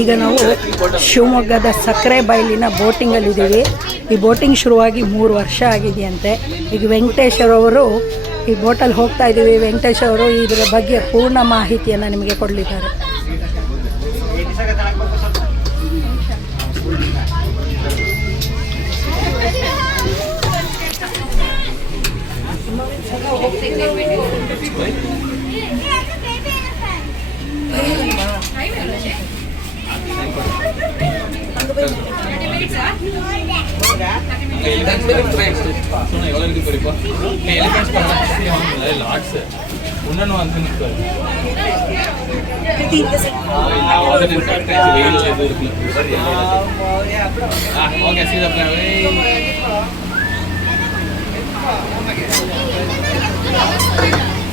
ಈಗ ನಾವು ಶಿವಮೊಗ್ಗದ ಸಕ್ಕರೆ ಬೈಲಿನ ಬೋಟಿಂಗಲ್ಲಿದ್ದೀವಿ. ಈ ಬೋಟಿಂಗ್ ಶುರುವಾಗಿ 3 ವರ್ಷ ಆಗಿದೆಯಂತೆ. ಈಗ ವೆಂಕಟೇಶ್ ಅವರು ಈ ಬೋಟಲ್ಲಿ ಹೋಗ್ತಾ ಇದ್ದೀವಿ. ವೆಂಕಟೇಶ್ ಅವರು ಇದರ ಬಗ್ಗೆ ಪೂರ್ಣ ಮಾಹಿತಿಯನ್ನು ನಿಮಗೆ ಕೊಡಲಿದ್ದಾರೆ.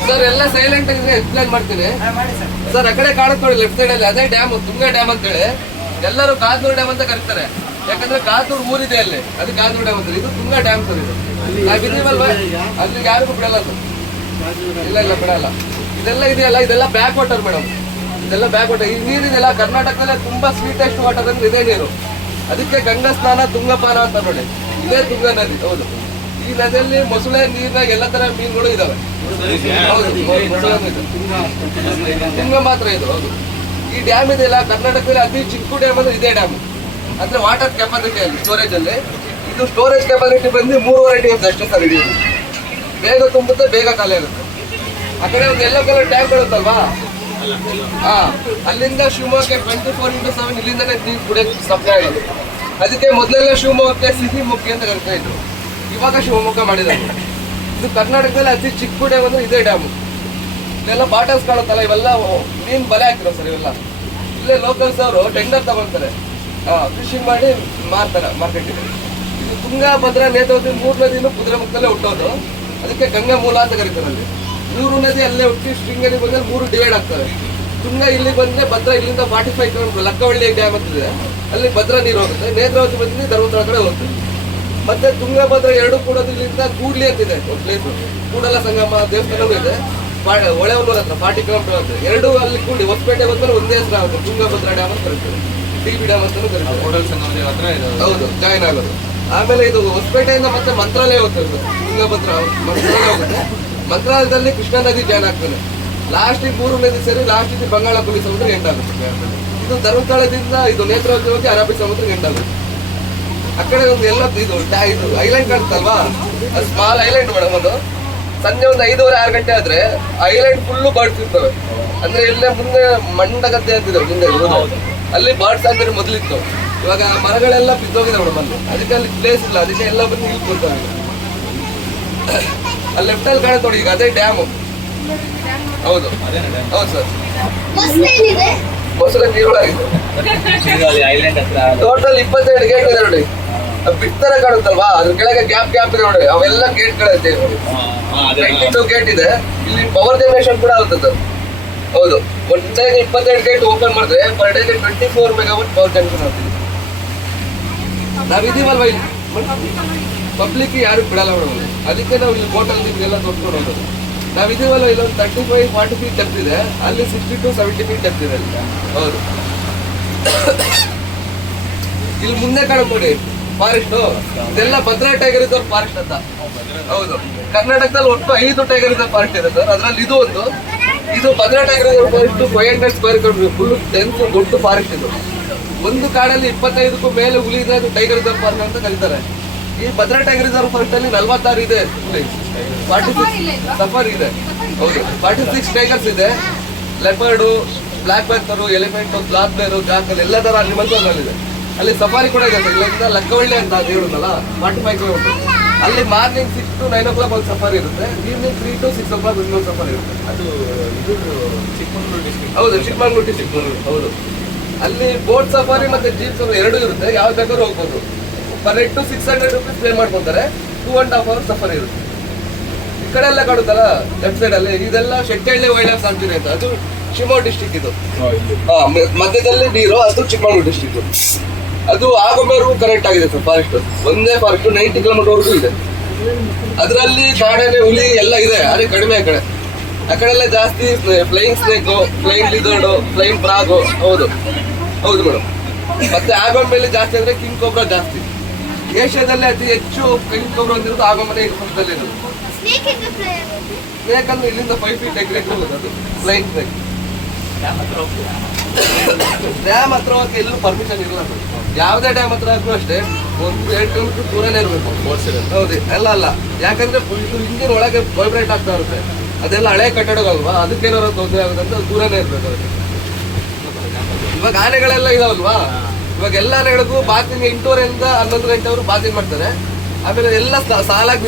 ಸರ್ ಎಲ್ಲ ಸೈಲೆಂಟ್ ಆಗಿ ಎಕ್ಸ್ಪ್ಲೈನ್ ಮಾಡ್ತೀನಿ ಸರ್. ಆ ಕಡೆ ಕಾಣುತ್ತೆ ನೋಡಿ ಲೆಫ್ಟ್ ಸೈಡ್ ಅಲ್ಲಿ, ಅದೇ ಡ್ಯಾಮ್, ತುಂಗಾ ಡ್ಯಾಮ್ ಅಂತೇಳಿ. ಎಲ್ಲರೂ ಕಾದೂರು ಡ್ಯಾಮ್ ಅಂತ ಕರೀತಾರೆ, ಯಾಕಂದ್ರೆ ಕಾದೂರು ಊರಿದೆ ಅಲ್ಲಿ, ಅದು ಕಾದೂರು ಡ್ಯಾಮ್ ಅಂತ. ಇದು ತುಂಗಾ ಡ್ಯಾಮ್ ಸರ್. ಇದು ನಾವಿದೀವಲ್ವ, ಅಲ್ಲಿ ಯಾರಿಗೂ ಬಿಡಲ್ಲ ಸರ್. ಇಲ್ಲ ಬಿಡಲ್ಲ. ಇದೆಲ್ಲ ಇದೆಯಲ್ಲ, ಇದೆಲ್ಲ ಬ್ಯಾಕ್ ವಾಟರ್ ಮೇಡಮ್. ಇದೆಲ್ಲ ಬ್ಯಾಕ್ ವಾಟರ್. ಈ ನೀರಿದೆಲ್ಲ ಕರ್ನಾಟಕದಲ್ಲೇ ತುಂಬಾ ಸ್ವೀಟೆಸ್ಟ್ ವಾಟರ್ ಅಂದ್ರೆ ಇದೇ ನೀರು. ಅದಕ್ಕೆ ಗಂಗಾ ಸ್ನಾನ, ತುಂಗಪಾನ ಅಂತ ನೋಡಿ. ಇದೇ ತುಂಗಾ ನದಿ. ಹೌದು, ಈ ನದಿಯಲ್ಲಿ ಮೊಸಳೆ ನೀರಿನಾಗ ಎಲ್ಲ ತರ ಮೀನುಗಳು ಇದಾವೆ. ತುಂಗ ಮಾತ್ರ ಇದು. ಹೌದು, ಈ ಡ್ಯಾಮ್ ಇದೆಯಲ್ಲ ಕರ್ನಾಟಕದಲ್ಲಿ ಅತಿ ಚಿಕ್ಕ ಡ್ಯಾಮ್ ಅಂದ್ರೆ ಇದೇ ಡ್ಯಾಮ್. ಅಂದ್ರೆ ವಾಟರ್ ಕೆಪಾಸಿಟಿ ಅಲ್ಲಿ, ಸ್ಟೋರೇಜ್ ಅಲ್ಲಿ. ಇದು ಸ್ಟೋರೇಜ್ ಕೆಪಾಸಿಟಿ ಬಂದು 3.5 TMC ಅಷ್ಟೇ ಸರ್. ಇದು ಬೇಗ ತುಂಬುತ್ತೆ, ಬೇಗ ಖಾಲಿ ಆಗುತ್ತೆ. ಆ ಕಡೆ ಒಂದು ಎಲ್ಲೋ ಕಲರ್ ಟ್ಯಾಂಕ್ ಬರುತ್ತಲ್ವಾ, ಅಲ್ಲಿಂದ ಶಿವಮೊಗ್ಗಕ್ಕೆ 24x7 ಇಲ್ಲಿಂದನೇ ನೀರು ಕುಡಿಯೋಕೆ ಸಪ್ಲೈ ಆಗೋದು. ಅದಕ್ಕೆ ಮೊದಲೆಲ್ಲ ಶಿವಮೊಗ್ಗಕ್ಕೆ ಸಿಹಿ ಮುಖ್ಯ ಅಂತ ಕರಿತಾ ಇದ್ರು, ಇವಾಗ ಶಿವಮೊಗ್ಗ ಮಾಡಿದ್ದಾರೆ. ಇದು ಕರ್ನಾಟಕದಲ್ಲಿ ಅತಿ ಚಿಕ್ಕ ಡ್ಯಾಮ್ ಅಂದ್ರೆ ಇದೇ ಡ್ಯಾಮು. ಇಲ್ಲೆಲ್ಲ ಬಾಟಲ್ಸ್ ಕಾಣುತ್ತಲ್ಲ, ಇವೆಲ್ಲ ಮೀನು ಬಲೆ ಹಾಕಿರೋ ಸರ್. ಇವೆಲ್ಲ ಇಲ್ಲೇ ಲೋಕಲ್ಸ್ ಅವರು ಟೆಂಡರ್ ತಗೊಳ್ತಾರೆ, ಫಿಶಿಂಗ್ ಮಾಡಿ ಮಾರ್ತಾರೆ ಮಾರ್ಕೆಟಿಗೆ. ಇದು ತುಂಗಾ, ಭದ್ರಾ, ನೇತ್ರಾವತಿ 3 ನದಿನೂ ಕುದುರೆಮುಖದಲ್ಲೇ ಹುಟ್ಟೋದು. ಅದಕ್ಕೆ ಗಂಗಾ ಮೂಲ ಅಂತ ಕರೀತಾರೆ. ಅಲ್ಲಿ 3 ನದಿ ಅಲ್ಲೇ ಹುಟ್ಟಿ ಶೃಂಗೇರಿ ಬಂದ್ರೆ 3 ಡಿವೈಡ್ ಆಗ್ತವೆ. ತುಂಗಾ ಇಲ್ಲಿ ಬಂದ್ರೆ ಭದ್ರಾ ಇಲ್ಲಿಂದ 45 ಕಿಲೋಮೀಟರ್ ಲಕ್ಕವಳ್ಳಿ ಡ್ಯಾಮ್ ಅಂತಿದೆ, ಅಲ್ಲಿ ಭದ್ರಾ ನೀರು ಹೋಗುತ್ತೆ. ನೇತ್ರಾವತಿ ಬಂದ್ರೆ ಧರ್ಮಸ್ಥಳ ಕಡೆ ಹೋಗುತ್ತೆ. ಮತ್ತೆ ತುಂಗಭದ್ರಾ 2 ಕೂಡ ಇಲ್ಲಿಂದ ಕೂಡ್ಲಿ ಅಂತಿದೆ ಒಂದು ಪ್ಲೇಸ್, ಕೂಡಲ ಸಂಗಮ ದೇವಸ್ಥಾನವೂ ಇದೆ. ಹೊಳೆಹೊನ್ನೂರ ಹತ್ರ 40 ಕಿಲೋಮೀಟರ್ ಆಗುತ್ತೆ. 2 ಅಲ್ಲಿ ಕೂಡಿ ಹೊಸಪೇಟೆ ಬಂದ್ಮೇಲೆ ಒಂದೇ ಹೆಸರು ಆಗುತ್ತೆ, ತುಂಗಭದ್ರಾ ಡ್ಯಾಮ್ ಅಂತ ಕರೀತಾರೆ. ಡಿ ಬಿ ಡ್ಯಾಮ್ ಅಂತಾನು ಕರೀತಾರೆ. ಹೌದು, ಜಾಯಿನ್ ಆಗೋದು. ಆಮೇಲೆ ಇದು ಹೊಸಪೇಟೆಯಿಂದ ಮತ್ತೆ ಮಂತ್ರಾಲಯ ಹೋಗ್ತದೆ. ತುಂಗಭದ್ರಾ ಮಂತ್ರಾಲಯ ಹೋಗುತ್ತೆ. ಮಂತ್ರಾಲಯದಲ್ಲಿ ಕೃಷ್ಣಾ ನದಿ ಜಾಯಿನ್ ಆಗ್ತದೆ. ಲಾಸ್ಟ್ 3 ನದಿ ಸೇರಿ ಲಾಸ್ಟ್ ಬಂಗಾಳ ಕೊಲ್ಲಿ ಸಮುದ್ರ ಎಂಡ್ ಆಗುತ್ತೆ. ಇದು ಧರ್ಮಸ್ಥಳದಿಂದ ಇದು ನೇತ್ರಾವತಿ ಹೋಗಿ ಅರಬ್ಬಿ ಸಮುದ್ರ ಎಂಡ್ ಆಗುತ್ತೆ. ಆ ಕಡೆ ಒಂದು ಎಲ್ಲ ಇದು ಐಲ್ಯಾಂಡ್ ಕಾಣುತ್ತಲ್ವಾ, ಅದು ಸ್ಮಾಲ್ ಐಲ್ಯಾಂಡ್ ಮೇಡಮ್. ಅದು ಸಂಜೆ ಒಂದು 5:30-6 ಗಂಟೆ ಆದ್ರೆ ಐಲ್ಯಾಂಡ್ ಫುಲ್ಲು ಬರ್ಡ್ಸ್ ಇರ್ತವೆ. ಅಂದ್ರೆ ಇಲ್ಲೇ ಮುಂದೆ ಮಂಡಗದ್ದೆ ಅಂತಿದೆ ಮುಂದೆ, ಅಲ್ಲಿ ಬರ್ಡ್ಸ್ ಅಂದ್ರೆ ಮೊದಲಿತ್ತು. ಇವಾಗ ಮರಗಳೆಲ್ಲ ಬಿದ್ದೋಗಿದೆ ಮೇಡಮ್ ಅಲ್ಲಿ, ಅದಕ್ಕೆ ಅಲ್ಲಿ ಪ್ಲೇಸ್ ಇಲ್ಲ. ಅದಕ್ಕೆ ಎಲ್ಲ ಬಂದು ಇಲ್ಲಿ ಕೊಡ್ತಾರೆ. ಅಲ್ಲಿ ಲೆಫ್ಟ್ ಅಲ್ಲಿ ಕಾಣುತ್ತೆ ನೋಡಿ, ಈಗ ಅದೇ ಡ್ಯಾಮು. ಹೌದು ಹೌದು ಸರ್. ಮೊಸಳೆ ನೀರೊಳಗಿದೆ. ಟೋಟಲ್ 22 ಗೇಟ್ ಇದೆ ನೋಡಿ. ಬಿಡ್ತರ ಕಾಣುತ್ತಲ್ವಾ, ಅದ್ರ ಕೆಳಗೆ ಗ್ಯಾಪ್ ಇದೆ ನೋಡಿ, ಅವೆಲ್ಲ ಗೇಟ್ಗಳಿದೆ. 22 ಗೇಟ್ ಇದೆ. ಇಲ್ಲಿ ಪವರ್ ಜನರೇಷನ್ ಕೂಡ ಆಗುತ್ತೆ ಸರ್. ಹೌದು, ಒಂದು ಡೇಗೆ 22 ಗೇಟ್ ಓಪನ್ ಮಾಡಿದ್ರೆ ಪರ್ ಡೇಗೆ 24 ಮೆಗಾವಾಟ್ ಪವರ್ ಜನರೇಷನ್ ಆಗ್ತದೆ. ನಾವಿದೀವಲ್ವಾ ಇಲ್ಲಿ, ಪಬ್ಲಿಕ್ ಯಾರು ಬಿಡಲ್ಲ ಮೇಡಮ್. ಅದಕ್ಕೆ ನಾವು ಇಲ್ಲಿ ಬೋಟಲ್ಲಿ ನಿಮ್ಗೆಲ್ಲ ತೊಟ್ಕೊಂಡು ಹೋಗೋದು. ನಾವಿದೀವಲ್ಲ, ಇಲ್ಲೊಂದು 35-40 ಫೀಟ್ ಡೆಪ್ತ್ ಇದೆ, ಅಲ್ಲಿ 60-70 ಫೀಟ್ ಡೆಪ್ತ್ ಇದೆ ಅಲ್ಲಿ. ಹೌದು, ಇಲ್ಲಿ ಮುಂದೆ ಕಾಣಕ್ಕೊಡಿ ಫಾರೆಸ್ಟ್, ಇದೆಲ್ಲ ಭದ್ರಾ ಟೈಗರ್ ರಿಸರ್ವ್ ಫಾರೆಸ್ಟ್ ಅಂತ. ಹೌದು, ಕರ್ನಾಟಕದಲ್ಲಿ ಒಟ್ಟು 5 ಟೈಗರ್ ರಿಸರ್ವ್ ಫಾರೆಸ್ಟ್ ಇದೆ ಸರ್. ಅದರಲ್ಲಿ ಇದು Bhadra tiger reserve forest 500 square kilometre full dense ದೊಡ್ಡ ಫಾರೆಸ್ಟ್. ಇದು ಒಂದು ಕಾಡಲ್ಲಿ 25ಕ್ಕೂ ಮೇಲೆ ಹುಲಿ ಇದೆ, ಅದು ಟೈಗರ್ ರಿಸರ್ವ್ ಫಾರೆಸ್ಟ್ ಅಂತ ಕರೀತಾರೆ. ಈ ಭದ್ರಾ ಟೈಗರ್ ರಿಸರ್ವ್ ಫಾರೆಸ್ಟ್ ಅಲ್ಲಿ 46 ಇದೆ, 46 ಸಫಾರಿ ಇದೆ. ಹೌದು, 46 ಟೈಗರ್ಸ್ ಇದೆ. ಲೆಪರ್ಡು, ಬ್ಲಾಕ್ ಪ್ಯಾಂಥರು, ಎಲಿಫೆಂಟ್, ಬ್ಲಾಕ್ ಬೇರು, ಜಾಕಲ್ ಎಲ್ಲ ತರ ಅನಿಮಲ್ಸ್ ಅಲ್ಲಿದೆ. ಅಲ್ಲಿ ಸಫಾರಿ ಕೂಡ ಇದೆ. ಇಲ್ಲಿಂದ ಲಕ್ಕವಳ್ಳಿ ಅಂತ ಹೇಳಿದ್ನಲ್ಲ 45 ಕಿಲೋಮೀಟರ್, ಅಲ್ಲಿ ಮಾರ್ನಿಂಗ್ 6 to 9 o'clock ಒಂದು ಸಫಾರಿ ಇರುತ್ತೆ, ಈವ್ನಿಂಗ್ 3 to 6 o'clock ಇನ್ನೊಂದು ಸಫಾರಿ ಇರುತ್ತೆ. ಅದು ಚಿಕ್ಕಮಗಳೂರು ಡಿಸ್ಟ್ರಿಕ್ಟ್. ಹೌದು, ಚಿಕ್ಕಮಗಳೂರು ಡಿಸ್ಟ್ರಿಕ್ಟ್. ಹೌದು, ಅಲ್ಲಿ ಬೋಟ್ ಸಫಾರಿ ಮತ್ತೆ ಜೀಪ್ ಸಫಾರಿ 2 ಇರುತ್ತೆ. ಯಾವ ಬೇಕಾದ್ರೂ ಹೋಗ್ಬೋದು. ಪರ್ ಹೆಡ್ 600 rupees ಪೇ ಮಾಡ್ಕೊತಾರೆ. 2.5 hours ಸಫಾರಿ ಇರುತ್ತೆ. ಈ ಕಡೆ ಎಲ್ಲ ಕಾಣುತ್ತಲ್ಲ ಲೆಫ್ಟ್ ಸೈಡ್ ಅಲ್ಲಿ, ಇದೆಲ್ಲ ಶೆಟ್ಟಹಳ್ಳಿ ವೈಲ್ಡ್ ಲೈಫ್ ಸ್ಯಾಂಕ್ಚುರಿ ಅಂತ, ಅದು ಶಿವಮೊಗ್ಗ ಡಿಸ್ಟ್ರಿಕ್ಟ್. ಇದು ಮಧ್ಯದಲ್ಲಿ ನೀರು, ಅದು ಚಿಕ್ಕಮಗಳೂರು ಡಿಸ್ಟ್ರಿಕ್ಟ್. ಅದು ಆಗುಂಬೆವರೆಗೂ ಕನೆಕ್ಟ್ ಆಗಿದೆ ಸರ್ ಫಾರೆಸ್ಟ್. ಒಂದೇ ಫಾರೆಸ್ಟ್ 90 ಕಿಲೋಮೀಟರ್ವರೆಗೂ ಇದೆ. ಅದರಲ್ಲಿ ಕಾಡಾನೆ, ಹುಲಿ ಎಲ್ಲ ಇದೆ, ಅದೇ ಕಡಿಮೆ ಆ ಕಡೆ. ಆ ಕಡೆ ಎಲ್ಲ ಜಾಸ್ತಿ flying snake, flying lizard, flying frog. ಹೌದು, ಹೌದು ಮೇಡಮ್. ಮತ್ತೆ ಆಗೊಂಬೆಯಲ್ಲಿ ಜಾಸ್ತಿ ಅಂದ್ರೆ ಕಿಂಗ್ ಕೋಬ್ರಾ ಜಾಸ್ತಿ. ಏಷ್ಯಾದಲ್ಲೇ ಅತಿ ಹೆಚ್ಚು ಕಿಂಗ್ ಕೋಬ್ರಾ ಹೊಂದಿರೋದು ಆಗೊಂಬೆನೇ ಫಸ್ಟಲ್ಲಿ ಇರೋದು. ಸ್ನೇಕ್ ಅಂದ್ರೆ ಇಲ್ಲಿಂದ 5 feet ಎಗ್ರೆಕ್ಟ್ ಹೋಗೋದು, ಅದು ಫ್ಲೈಯಿಂಗ್ ಸ್ನೇಕ್. ಡ್ಯಾಮ್ ಹತ್ರ ಹೋಗಕ್ಕೆ ಎಲ್ಲೂ ಪರ್ಮಿಷನ್ ಇಲ್ಲ. ಯಾವುದೇ ಡ್ಯಾಮ್ ಹತ್ರ ಆದ್ರೂ ಅಷ್ಟೇ 1-2 ಕಿಲೋಮೀಟರ್ ದೂರನೇ ಇರಬೇಕು. ಹೌದು, ಅಲ್ಲ ಯಾಕಂದ್ರೆ ಇದು ಇಂಜಿನ್ ಒಳಗೆ ವೈಬ್ರೇಟ್ ಆಗ್ತಾ ಇರುತ್ತೆ. ಅದೆಲ್ಲ ಹಳೆ ಕಟ್ಟಡಗಳಲ್ವಾ, ಅದಕ್ಕೇನಾದ್ರು ತೊಂದರೆ ಆಗುತ್ತೆ ಅಂತ ದೂರನೇ ಇರ್ಬೇಕು ಅದಕ್ಕೆ. ಇವಾಗ ಆನೆಗಳೆಲ್ಲ ಇದಾವಲ್ವಾ, ಇವಾಗ ಎಲ್ಲ ಆನೆಗಳಿಗೂ ಬಾತಿಂಗ್ 8:30 ಇಂದ 11 ಗಂಟೆವರೆಗೂ ಬಾತಿಂಗ್ ಮಾಡ್ತಾರೆ. ಆಮೇಲೆ ಎಲ್ಲ ಸಾಲಾಗಿ